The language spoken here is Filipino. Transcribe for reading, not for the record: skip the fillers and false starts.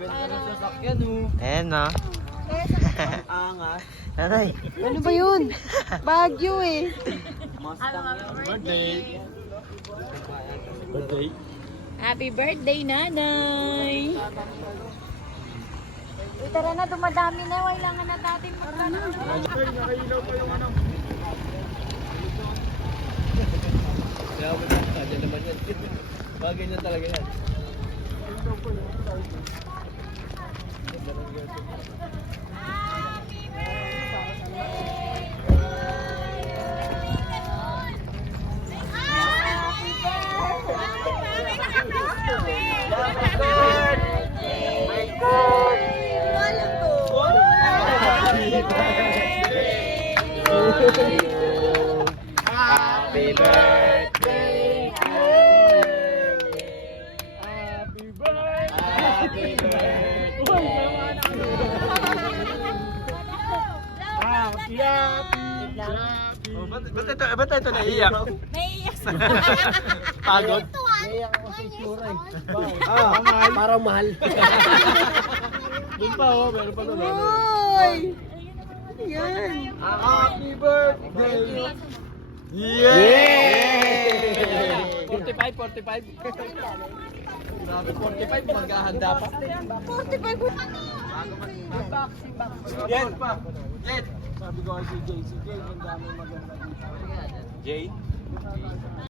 Ganda ng sasakyan, oh. Ayan, no? Angas. Tatay. Ano ba yun? Baguio eh. Mustang yan. Birthday. Birthday. Happy birthday, nanay! Uy, tara na, dumadami na. Kailangan na natin magkano. Nakailaw pa yung ano. Kaya mo na, dyan naman yan. Bagay niya talaga yan. Happy birthday. Happy birthday. Oh, ba't ito naiiyak? Pagod? Parang mahal. Doon pa oh, meron pa doon. Uy! Yan! Happy birthday! Yay! 45, 45. Grabe, 45, maghahanda pa. 45 po. Jet! Jet! Sabi ko kay si Jay, ang dami maganda dito. Jay?